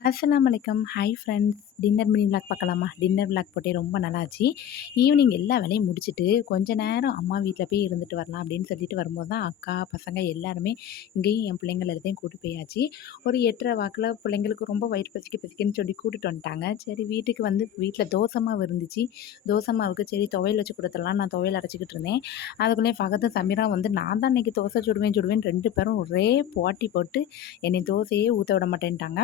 அஸ்ஸலாமு அலைக்கும். Hi friends. Dinner mini vlog பார்க்கலாமா? டின்னர் விளாக் போட்டே ரொம்ப நாளாச்சு. ஈவினிங் எல்லா வேலையும் முடிச்சுட்டு, கொஞ்ச நேரம் அம்மா வீட்ல போய் இருந்துட்டு வரலாம் அப்படின்னு சொல்லிட்டு வரும்போது தான், அக்கா, பசங்க எல்லாருமே இங்கேயும் என் பிள்ளைங்கள எல்லாத்தையும் கூட்டு போயாச்சு. ஒரு 8:30 வாக்குல பிள்ளைங்களுக்கு ரொம்ப வயிறு பசிக்குன்னு சொல்லி கூட்டிட்டு வந்துட்டாங்க. சரி வீட்டுக்கு வந்து வீட்ல தோசை மாவு இருந்துச்சு. தோசை மாவுக்கு சரி துவையல் வச்சு குடுத்துடலாம். நான் துவையல் அரைச்சுக்கிட்டு இருந்தேன். அதுக்குள்ளேயும் ஃபகத்தும் சமீரா வந்து நான் தான் இன்னைக்கு தோசை சுடுவேன் 2 பேரும் ஒரே போட்டி போட்டு என்னைய தோசையே ஊத்த விட மாட்டேன்ட்டாங்க.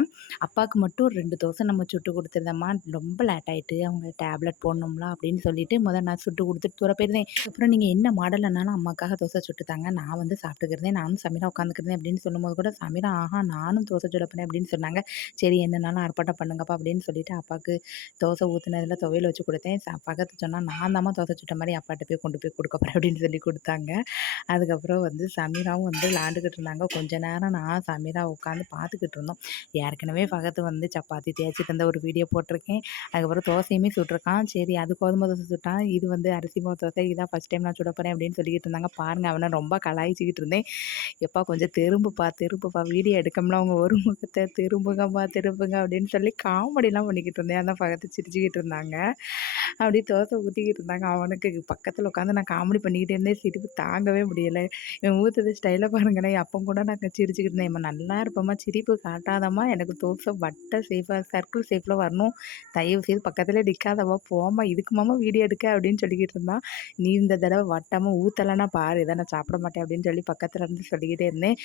அப்பாவுக்கு மட்டும் 2 தோசை நம்ம சுட்டு குடுத்துருந்தேம்மா, ரொம்ப லேட் ஆயிட்டு. அவங்க டேப்லெட் போடணும்ல அப்படின்னு சொல்லிட்டு நான் சுட்டு குடுத்துட்டு தூர போயிருந்தேன். அப்புறம் நீங்க என்ன மாடல்லனாலும் அம்மாக்காக தோசை சுட்டு தாங்க. நான் வந்து சாப்பிட்டுக்கிறதேன். நானும் சமீரா உட்காந்துக்கிறதேன் அப்படின்னு சொல்லும்போது கூட சமீரா, ஆஹா நானும் தோசை சுட போறேன் அப்படின்னு சொன்னாங்க. சரி என்னனாலும் ஆர்ப்பாட்டம் பண்ணுங்கப்பா அப்படின்னு சொல்லிட்டு அப்பாவுக்கு தோசை ஊத்துனதுல துவையல் வச்சு குடுத்தேன். பக்கத்து சொன்னா, நான் தாம்மா தோசை சுட்ட மாரி அப்பாட்ட போய் கொண்டு போய் குடுக்க போறேன் அப்படின்னு சொல்லி குடுத்தாங்க. அதுக்கப்புறம் வந்து சமீராவும் வந்து விளையாண்டுக்கிட்டு இருந்தாங்க. கொஞ்ச நேரம் நான் சமீரா உட்காந்து பார்த்துக்கிட்டு இருந்தோம். ஏற்கனவே ஃபகத்து வந்து சப்பாத்தி தேய்ச்சி தந்த ஒரு வீடியோ போட்டிருக்கேன். அதுக்கப்புறம் தோசையுமே சுட்டிருக்கான். சரி அது கோதுமை தோசை சுட்டான். இது வந்து அரிசி மாவு தோசை. இதான் ஃபர்ஸ்ட் டைம் நான் சுட போறேன் அப்படின்னு சொல்லிக்கிட்டு இருந்தாங்க. பாருங்க அவன ரொம்ப கலாய்ச்சிக்கிட்டு இருந்தேன். எப்பா கொஞ்சம் திரும்புப்பா வீடியோ எடுக்கம்னா உங்க ஒரு முகத்த திரும்புங்க அப்படின்னு சொல்லி காமெடிலாம் பண்ணிக்கிட்டு இருந்தேன். அதான் பக்கத்து சிரிச்சுக்கிட்டு இருந்தாங்க. அப்படியே தோசை ஊத்திக்கிட்டு இருந்தாங்க. அவனுக்கு பக்கத்துல உட்காந்து நான் காமெடி பண்ணிக்கிட்டே இருந்தேன். சிரிப்பு தாங்கவே முடியல. இவன் ஊத்துற ஸ்டைல பாருங்களேன்! அப்போ கூட நான் சிரிச்சுக்கிட்டு இருந்தேன். "எம்மா நல்லா இருப்பம்மா, சிரிப்பு காட்டாதம்மா, எனக்கு தோசை வட்ட ஷேப்பா சர்க்கிள் ஷேப்ல வரணும். தயவு செய்து பக்கத்திலே நிக்காதம்மா, போம்மா இதுக்குமாம்மா வீடியோ எடுக்க" அப்படின்னு சொல்லிக்கிட்டு இருந்தான். "நீ இந்த தடவ வட்டமா ஊத்தலன்னா பாரு, இத நான் சாப்பிட மாட்டேன்" அப்படின்னு சொல்லி பக்கத்துல இருந்து சொல்லிக்கிட்டே இருந்தேன்.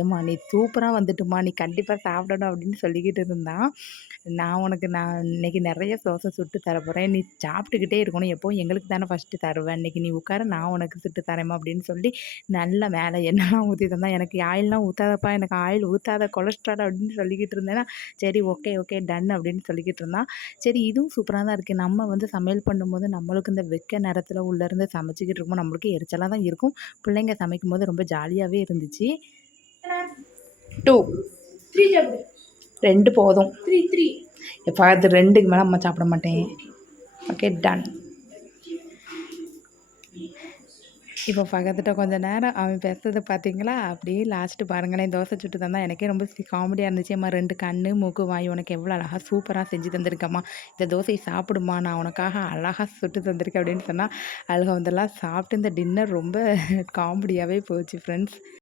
"ஏம்மா நீ சூப்பரா வந்துட்டுமா, நீ கண்டிப்பா சாப்பிடணும்" அப்படின்னு சொல்லிக்கிட்டு இருந்தான். நான் இன்னைக்கு நெறைய தோசை சுட்டு தரப்போறேன். நீ சாப்பிட்டுக்கிட்டே இருக்கணும். எப்பவும் எங்களுக்கு தானே ஃபர்ஸ்ட்டு தருவ. இன்னைக்கு நீ உட்காரு, நான் உனக்கு சுட்டு தரேன்ம்மா அப்படின்னு சொல்லி நல்லா மேல எண்ணெய்லாம் ஊத்தி தந்தான். எனக்கு ஆயில்லாம் ஊத்தாதப்பா, எனக்கு ஆயில் ஊத்தாத கொலஸ்ட்ரால் அப்படின்னு சொல்லிக்கிட்டு இருந்தேன்னா, சரி ஓகே டன் அப்படின்னு சொல்லிக்கிட்டு இருந்தான். சரி இதுவும் சூப்பரா தான் இருக்கு. நம்ம வந்து சமையல் பண்ணும்போது நம்மளுக்கு இந்த வெக்க நேரத்தில உள்ளேருந்து சமைச்சுக்கிட்டு இருக்கும்போது நம்மளுக்கு எரிச்சலா தான் இருக்கும். பிள்ளைங்க சமைக்கும்போது ரொம்ப ஜாலியாவே இருந்துச்சு. 2 2 போதும். எப்பா அது 2க்கு மேல அம்மா சாப்பிட மாட்டேன். Okay done. இப்போ பக்கத்துட்ட கொஞ்ச நேரம் அவன் பேசுறத பார்த்தீங்களா? அப்படியே லாஸ்ட்டு பாருங்களேன், தோசை சுட்டு தந்தா எனக்கே ரொம்ப காமெடியா இருந்துச்சு. "அம்மா 2 கண்ணு, மூக்கு, வாய் உனக்கு எவ்வளோ அழகா சூப்பரா செஞ்சு தந்திருக்கம்மா. இந்த தோசைய சாப்பிடுமா, நான் உனக்காக அழகா சுட்டு தந்திருக்கேன்" அப்படின்னு சொன்னா, அழுக வந்துலாம். சாப்பிட்டு இந்த டின்னர் ரொம்ப காமெடியாவே போச்சு ஃப்ரெண்ட்ஸ்.